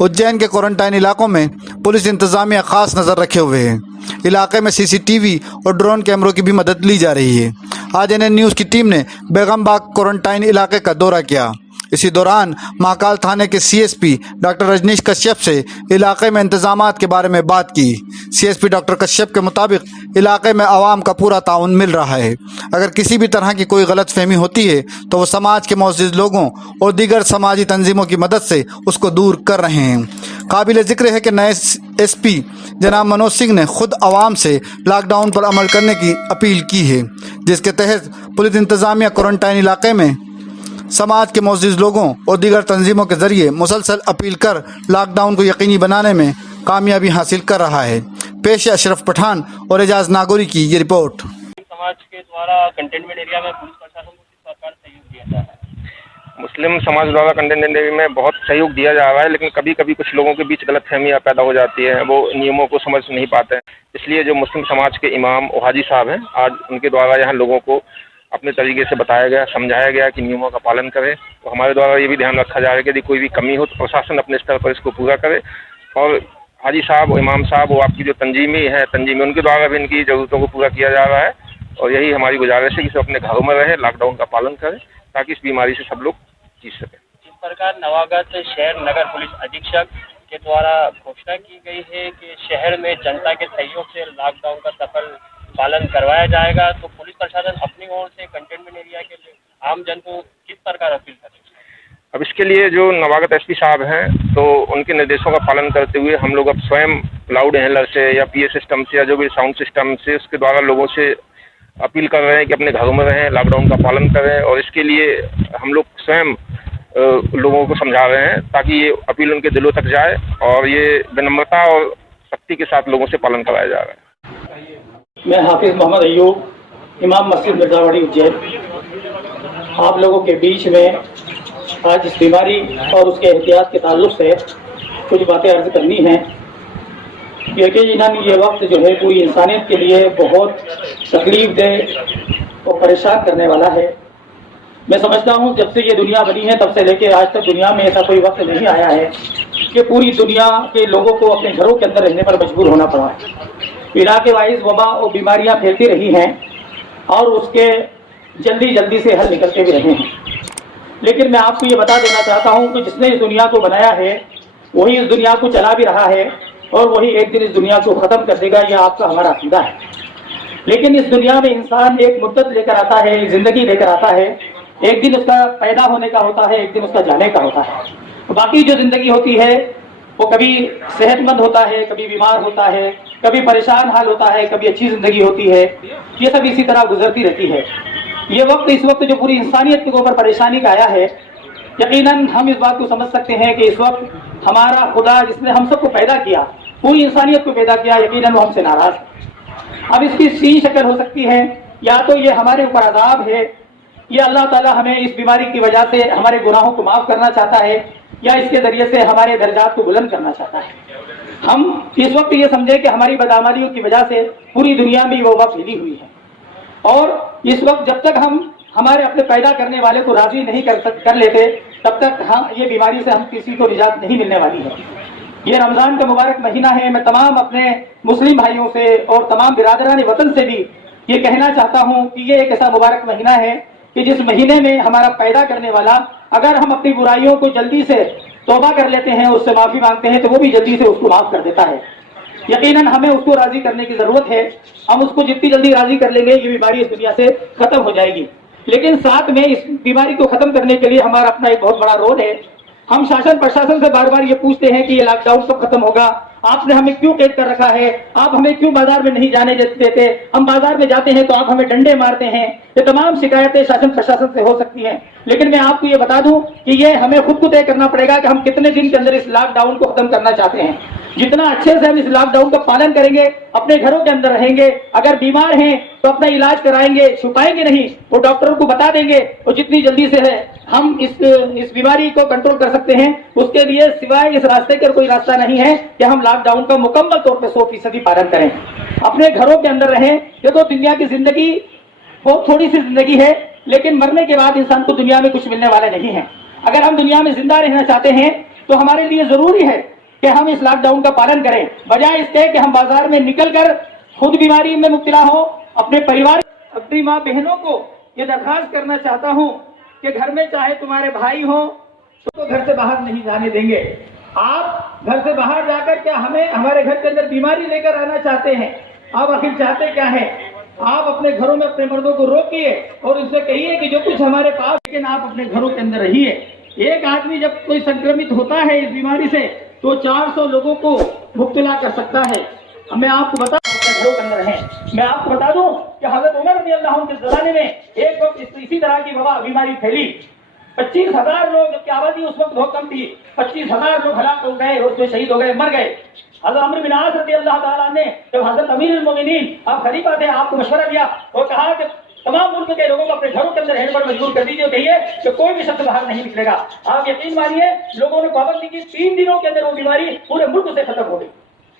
उज्जैन के क्वारंटाइन इलाकों में पुलिस इंतजामिया खास नज़र रखे हुए है। इलाके में सीसीटीवी और ड्रोन कैमरों की भी मदद ली जा रही है। आज एनएन न्यूज़ की टीम ने बेगमबाग क्वारंटाइन इलाके का दौरा किया। इसी दौरान महाकाल थाने के सीएसपी डॉक्टर रजनीश कश्यप से इलाके में इंतजामात के बारे में बात की। सीएसपी डॉक्टर कश्यप के मुताबिक इलाके में आवाम का पूरा ताउन मिल रहा है। अगर किसी भी तरह की कोई गलत फहमी होती है तो वो समाज के मुअज़्ज़िज़ लोगों और दीगर समाजी तंजीमों की मदद से उसको दूर कर रहे हैं। काबिल ज़िक्र है कि नए एसपी जनाब मनोज सिंह ने खुद आवाम से लॉकडाउन पर अमल करने की अपील की है, जिसके तहत पुलिस इंतजामिया क्वारंटाइन इलाके में समाज के मुअज़्ज़िज़ लोगों और दीगर तंजीमों के ज़रिए मुसलसल अपील कर लॉकडाउन को यकीनी बनाने में कामयाबी हासिल कर रहा है। पेश अशरफ पठान और एजाज नागौरी की ये रिपोर्ट। समाज के द्वारा कंटेनमेंट एरिया में पुलिस प्रशासन को किस प्रकार सहयोग दिया जा रहा है? मुस्लिम समाज द्वारा कंटेनमेंट एरिया में बहुत सहयोग दिया जा रहा है, लेकिन कभी कभी कुछ लोगों के बीच गलतफहमियां पैदा हो जाती हैं, वो नियमों को समझ नहीं पाते हैं। इसलिए जो मुस्लिम समाज के इमाम और हाजी साहब हैं, आज उनके द्वारा यहाँ लोगों को अपने तरीके से बताया गया, समझाया गया कि नियमों का पालन करें। तो हमारे द्वारा ये भी ध्यान रखा जा रहा है कि यदि कोई भी कमी हो तो प्रशासन अपने स्तर पर इसको पूरा करे, और हाजी साहब और इमाम साहब और आपकी जो तंजीमी उनके द्वारा भी इनकी ज़रूरतों को पूरा किया जा रहा है। और यही हमारी गुजारिश है कि सब अपने घरों में रहे, लॉकडाउन का पालन करें, ताकि इस बीमारी से सब लोग जी सकें। इस प्रकार नवागत शहर नगर पुलिस अधीक्षक के द्वारा घोषणा की गई है कि शहर में जनता के सहयोग से लॉकडाउन का सफल पालन करवाया जाएगा, तो पुलिस प्रशासन अपनी ओर से कंटेनमेंट एरिया के आम जन को किस प्रकार अपील करेगी? अब इसके लिए जो नवागत एसपी साहब हैं, तो उनके निर्देशों का पालन करते हुए हम लोग अब स्वयं लाउड इनहेलर से या पीए सिस्टम से या जो भी साउंड सिस्टम से उसके द्वारा लोगों से अपील कर रहे हैं कि अपने घरों में रहें, लॉकडाउन का पालन करें। और इसके लिए हम लोग स्वयं लोगों को समझा रहे हैं ताकि ये अपील उनके दिलों तक जाए, और ये विनम्रता और सख्ती के साथ लोगों से पालन कराया जा रहा है। मैं हाफिज मोहम्मद अयूब, इमाम मस्जिद मिर्जावाड़ी उज्जैन, आप लोगों के बीच में आज इस बीमारी और उसके एहतियात के ताल्लुक से कुछ बातें अर्ज करनी हैं। यकीनन ये वक्त जो है पूरी इंसानियत के लिए बहुत तकलीफ देह और परेशान करने वाला है। मैं समझता हूँ जब से ये दुनिया बनी है तब से लेकर आज तक दुनिया में ऐसा कोई वक्त नहीं आया है कि पूरी दुनिया के लोगों को अपने घरों के अंदर रहने पर मजबूर होना पड़ा है। इलाके वाइज वबा और बीमारियां फैलती रही हैं और उसके जल्दी से हल निकलते भी रहे हैं। लेकिन मैं आपको ये बता देना चाहता हूँ कि जिसने इस दुनिया को बनाया है वही इस दुनिया को चला भी रहा है, और वही एक दिन इस दुनिया को ख़त्म कर देगा। यह आपका हमारा अक़ीदा है। लेकिन इस दुनिया में इंसान एक मुद्दत लेकर आता है, एक ज़िंदगी लेकर आता है। एक दिन उसका पैदा होने का होता है, एक दिन उसका जाने का होता है। बाकी जो ज़िंदगी होती है वो कभी सेहतमंद होता है, कभी बीमार होता है, कभी परेशान हाल होता है, कभी अच्छी ज़िंदगी होती है। ये सब इसी तरह गुजरती रहती है। ये वक्त इस वक्त जो पूरी इंसानियत के ऊपर परेशानी का आया है, यकीनन हम इस बात को समझ सकते हैं कि इस वक्त हमारा खुदा जिसने हम सबको पैदा किया, पूरी इंसानियत को पैदा किया, यकीनन वो हमसे नाराज़ है। अब इसकी 3 शक्ल हो सकती है। या तो ये हमारे ऊपर अज़ाब है, ये अल्लाह ताला हमें इस बीमारी की वजह से हमारे गुनाहों को माफ़ करना चाहता है, या इसके ज़रिए से हमारे दर्जात को बुलंद करना चाहता है। हम इस वक्त ये समझें कि हमारी बदआमलियों की वजह से पूरी दुनिया में वो वबा फैली हुई है, और इस वक्त जब तक हम हमारे अपने पैदा करने वाले को राजी नहीं कर लेते तब तक हम ये बीमारी से हम किसी को निजात नहीं मिलने वाली है। ये रमज़ान का मुबारक महीना है। मैं तमाम अपने मुस्लिम भाइयों से और तमाम बिरादरान वतन से भी ये कहना चाहता हूँ कि ये एक ऐसा मुबारक महीना है कि जिस महीने में हमारा पैदा करने वाला, अगर हम अपनी बुराइयों को जल्दी से तौबा कर लेते हैं, उससे माफ़ी मांगते हैं, तो वो भी जल्दी से उसको माफ़ कर देता है। यकीनन हमें उसको राज़ी करने की ज़रूरत है। हम उसको जितनी जल्दी राज़ी कर लेंगे ये बीमारी इस दुनिया से ख़त्म हो जाएगी। लेकिन साथ में इस बीमारी को ख़त्म करने के लिए हमारा अपना एक बहुत बड़ा रोल है। हम शासन प्रशासन से बार बार ये पूछते हैं कि ये लॉकडाउन कब खत्म होगा, आपने हमें क्यों कैद कर रखा है, आप हमें क्यों बाजार में नहीं जाने देते, हम बाजार में जाते हैं तो आप हमें डंडे मारते हैं। ये तमाम शिकायतें शासन प्रशासन से हो सकती हैं। लेकिन मैं आपको ये बता दूं कि ये हमें खुद को तय करना पड़ेगा कि हम कितने दिन के अंदर इस लॉकडाउन को खत्म करना चाहते हैं। जितना अच्छे से हम इस लॉकडाउन का पालन करेंगे, अपने घरों के अंदर रहेंगे, अगर बीमार हैं तो अपना इलाज कराएंगे, छुपाएंगे नहीं, वो डॉक्टरों को बता देंगे, और जितनी जल्दी से है हम इस बीमारी को कंट्रोल कर सकते हैं। उसके लिए सिवाय इस रास्ते का कोई रास्ता नहीं है कि हम लॉकडाउन का मुकम्मल तौर पर 100% पालन करें, अपने घरों के अंदर रहें। ये तो दुनिया की जिंदगी बहुत थोड़ी सी जिंदगी है, लेकिन मरने के बाद इंसान को दुनिया में कुछ मिलने वाला नहीं है। अगर हम दुनिया में जिंदा रहना चाहते हैं तो हमारे लिए जरूरी है कि हम इस लॉकडाउन का पालन करें, बजाय इसके कि हम बाजार में निकलकर खुद बीमारी में मुब्तला हो, अपने परिवार, अपनी माँ बहनों को ये दरखास्त करना चाहता हूँ कि घर में चाहे तुम्हारे भाई हो तो घर से बाहर नहीं जाने देंगे। आप घर से बाहर जाकर क्या हमें हमारे घर के अंदर बीमारी लेकर आना चाहते हैं? आप आखिर चाहते क्या है? आप अपने घरों में अपने मर्दों को रोकिए और उनसे कहिए कि जो कुछ हमारे पास, लेकिन आप अपने घरों के अंदर रहिए। एक आदमी जब कोई संक्रमित होता है इस बीमारी से तो 400 लोगों को मुब्तला कर सकता है। मैं आपको बता घरों के अंदर है, मैं आपको बता दूं कि हजरत उमर रज़ी अल्लाह अन्हु के जमाने में एक वक्त इसी तरह की वबा बीमारी फैली। 25,000 लोग, जबकि आबादी उस वक्त बहुत कम थी, 25,000 लोग हलाक हो गए, उसमें शहीद हो गए, मर गए। हजरत अम्र बिन आस रज़ी अल्लाह ताला ने जब हजरत अमीरुल मोमिनीन आप खलीफा थे, आपको मशवरा दिया और कहा कि तमाम मुल्क के लोगों को अपने घरों के अंदर रहने पर मजबूर कर दीजिए, कहिए कि कोई भी शख्स बाहर नहीं निकलेगा। आप यकीन मानिए लोगों ने पाबंदी की, 3 दिनों के अंदर वो बीमारी पूरे मुल्क से खत्म हो गई।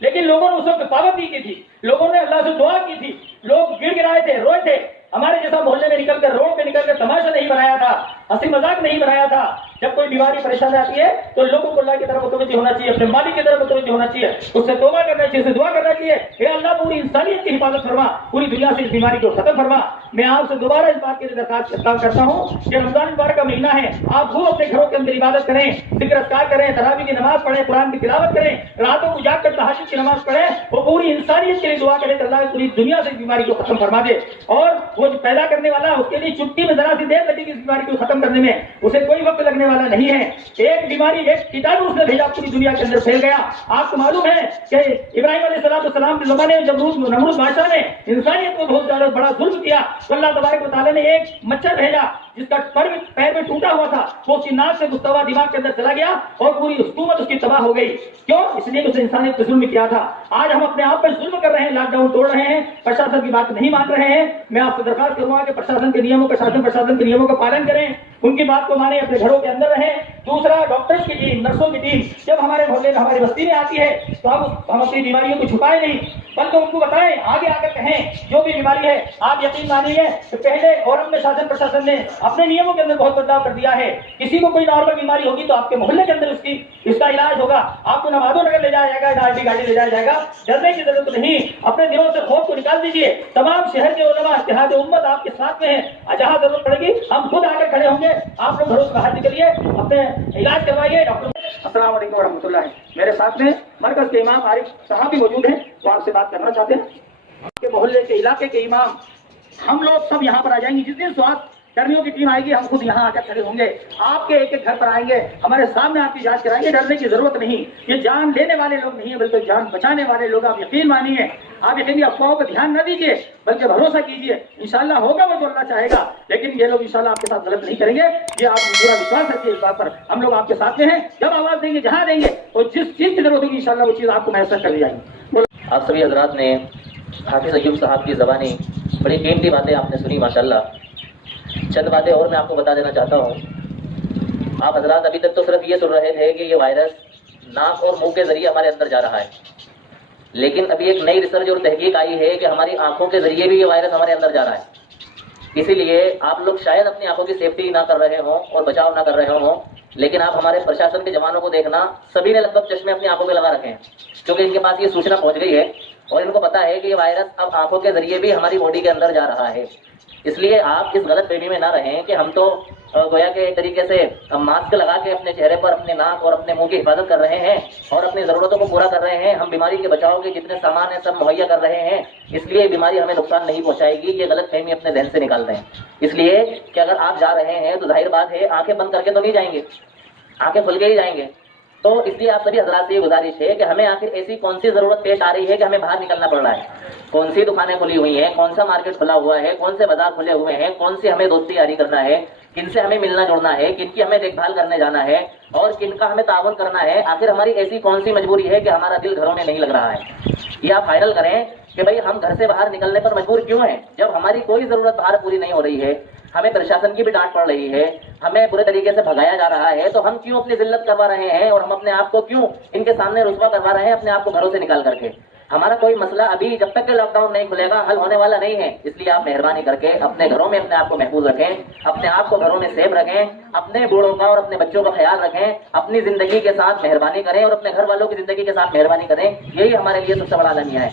लेकिन लोगों ने उस वक्त पाबंदी की थी, लोगों ने अल्लाह से दुआ की थी, लोग गिड़गिड़ाए थे, रोए थे। हमारे जैसा मोहल्ले में निकलकर, रोड पे निकलकर तमाशा नहीं बनाया था, हंसी मजाक नहीं बनाया था। जब कोई बीमारी परेशानी आती है तो लोगों को अल्लाह की तरफ मुतवज्जो होना चाहिए, अपने मालिक की तरफ मुतवज्जो होना चाहिए, उससे तौबा करना चाहिए, उससे दुआ करना चाहिए, हे अल्लाह पूरी इंसानियत की हिफाजत फरमा, पूरी दुनिया से इस बीमारी को खत्म फरमा। मैं आपसे दोबारा इस बात के लिए दरखास्त करता हूँ कि रमजान मुबारक का महीना है, आप वो अपने घरों के अंदर इबादत करें, जिक्र अस्कार करें, तरावी की नमाज पढ़ें, कुरान की तिलावत करें, रातों को जाग कर तहज्जुद की नमाज पढ़ें, वो पूरी इंसानियत के लिए दुआ करें कि अल्लाह पूरी दुनिया से इस बीमारी को खत्म फरमा दे। और वो जो पैदा करने वाला, उसके लिए चुटकी में जरा सी देर लगेगी इस बीमारी को खत्म करने में, उसे कोई वक्त लगने वाला नहीं है। एक बीमारी, एक कीटाणु उसने भेजा, पूरी दुनिया के अंदर फैल गया। आपको मालूम है कि इब्राहिम अलैहिस्सलाम के जमाने में जब नमरूद बादशाह ने इंसानियत को बहुत ज्यादा बड़ा जुल्म किया तो अल्लाह तबारक व तआला ने एक मच्छर भेजा जिसका पैर में टूटा हुआ था, वो उसकी नाक से गुस्सा हुआ दिमाग के अंदर चला गया और पूरी हुकूमत उसकी तबाह हो गई। क्यों? इसलिए उसने इंसानियत पर जुल्म किया था। आज हम अपने आप पर जुल्म कर रहे हैं, लॉकडाउन तोड़ रहे हैं, प्रशासन की बात नहीं मान रहे हैं। मैं आपसे दरखास्त करूंगा कि प्रशासन के नियमों का, शासन प्रशासन के नियमों का पालन करें, उनकी बात को माने, अपने घरों के अंदर रहें। दूसरा, डॉक्टर्स की टीम, नर्सों की टीम जब हमारे मोहल्ले में, हमारी बस्ती में आती है तो हम अपनी बीमारियों को छुपाए नहीं, बल्कि उनको बताएं, आगे आकर कहें जो भी बीमारी है। आप यकीन मानिए तो पहले और अब में शासन प्रशासन ने अपने नियमों के अंदर बहुत बदलाव कर दिया है। किसी को कोई नॉर्मल बीमारी होगी तो आपके मोहल्ले के अंदर इसका इलाज होगा, आपको नवाजो नगर ले जाया जाएगा, नारडी गाड़ी ले जाया जाएगा। डरने की जरूरत नहीं, अपने दिलों से खौफ को निकाल दीजिए। तमाम शहर के उलमा, इत्तेहाद उम्मत आपके साथ में है, जहां जरूरत पड़ेगी हम खुद आकर खड़े होंगे। आप लोग घरों से बाहर निकलिए, अपने इलाज करवाइए। डॉक्टर अस्सलाम वालेकुम रहमतुल्लाह। मेरे साथ में मरकज के इमाम आरिफ साहब भी मौजूद हैं, वो आपसे बात करना चाहते हैं। आपके मोहल्ले के इलाके के इमाम, हम लोग सब यहाँ पर आ जाएंगे। जिस दिन स्वास्थ्य कर्मियों की टीम आएगी हम खुद यहाँ आकर खड़े होंगे, आपके एक एक घर पर आएंगे, हमारे सामने आपकी जांच कराएंगे। डरने की जरूरत नहीं, ये जान लेने वाले लोग नहीं है बल्कि जान बचाने वाले लोग। आप यकीन मानिए, आप यकीन अफवाहों पर ध्यान न दीजिए बल्कि भरोसा कीजिए, इंशाल्लाह होगा वो जो अल्लाह चाहेगा। लेकिन ये लोग इंशाल्लाह आपके साथ गलत नहीं करेंगे, ये आप पूरा विश्वास रखिए इस बात पर। हम लोग आपके साथ में हैं, जब आवाज देंगे, जहाँ देंगे और जिस चीज की जरूरत होगी इंशाल्लाह वो चीज आपको मैसर कर दी जाएगी। आप सभी हजरात ने हाफिज अय्यूब साहब की ज़बानी बड़ी कीमती बातें आपने सुनी माशाल्लाह। चंद बातें और मैं आपको बता देना चाहता हूँ। आप हजरात अभी तक तो सिर्फ ये सुन रहे थे कि ये वायरस नाक और मुंह के जरिए हमारे अंदर जा रहा है, लेकिन अभी एक नई रिसर्च और तहकीक आई है कि हमारी आंखों के जरिए भी ये वायरस हमारे अंदर जा रहा है। इसीलिए आप लोग शायद अपनी आंखों की सेफ्टी ना कर रहे हों और बचाव ना कर रहे हों, लेकिन आप हमारे प्रशासन के जवानों को देखना, सभी ने लगभग चश्मे अपनी आंखों में लगा रखे हैं, क्योंकि इनके पास ये सूचना पहुंच गई है और इनको पता है कि ये वायरस अब आंखों के जरिए भी हमारी बॉडी के अंदर जा रहा है। इसलिए आप इस गलत फहमी में ना रहें कि हम तो गोया के एक तरीके से मास्क लगा के अपने चेहरे पर, अपने नाक और अपने मुंह की हिफाजत कर रहे हैं और अपनी ज़रूरतों को पूरा कर रहे हैं। हम बीमारी के बचाव के जितने सामान हैं सब मुहैया कर रहे हैं, इसलिए बीमारी हमें नुकसान नहीं पहुंचाएगी। ये गलत फहमी अपने ध्यान से निकाल दें। इसलिए कि अगर आप जा रहे हैं तो जाहिर बात है आंखें बंद करके तो नहीं जाएंगे, आंखें खुल के ही जाएंगे। तो इसलिए आप सभी हजरात से ये गुजारिश है कि हमें आखिर ऐसी कौन सी जरूरत पेश आ रही है कि हमें बाहर निकलना पड़ रहा है, कौन सी दुकानें खुली हुई हैं, कौन सा मार्केट खुला हुआ है, कौन से बाजार खुले हुए हैं, कौन सी हमें दोस्ती यारी करना है, किनसे हमें मिलना जुड़ना है, किनकी हमें देखभाल करने जाना है और किनका हमें ताउन करना है। आखिर हमारी ऐसी कौन सी मजबूरी है कि हमारा दिल घरों में नहीं लग रहा है। ये आप फाइनल करें कि भाई हम घर से बाहर निकलने पर मजबूर क्यों हैं, जब हमारी कोई जरूरत बाहर पूरी नहीं हो रही है, हमें प्रशासन की भी डांट पड़ रही है, हमें बुरे तरीके से भगाया जा रहा है, तो हम क्यों अपनी जिल्लत करवा रहे हैं और हम अपने आप को क्यों इनके सामने रुस्वा करवा रहे हैं अपने आप को घरों से निकाल करके। ہمارا کوئی مسئلہ ابھی جب تک کہ لاک ڈاؤن نہیں کھلے گا حل ہونے والا نہیں ہے. اس لیے آپ مہربانی کر کے اپنے گھروں میں اپنے آپ کو محفوظ رکھیں, اپنے آپ کو گھروں میں سیف رکھیں, اپنے بوڑھوں کا اور اپنے بچوں کا خیال رکھیں, اپنی زندگی کے ساتھ مہربانی کریں اور اپنے گھر والوں کی زندگی کے ساتھ مہربانی کریں. یہی ہمارے لیے سب سے بڑا المیہ ہے.